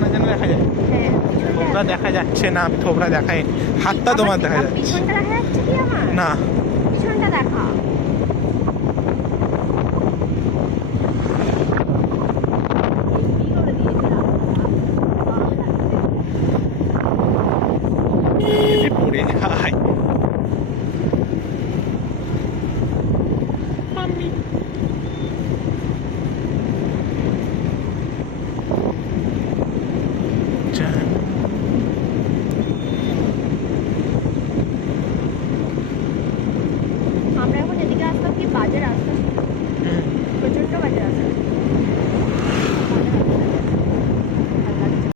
ডানা যেন দেখা যায়। হ্যাঁ, থোবরা দেখা যাচ্ছে না, আমি থোবরা দেখাই, হাতটা তোমার দেখা যাচ্ছে পিছনটা দেখা যাচ্ছে কি আমার? না। পিছনটা দেখা।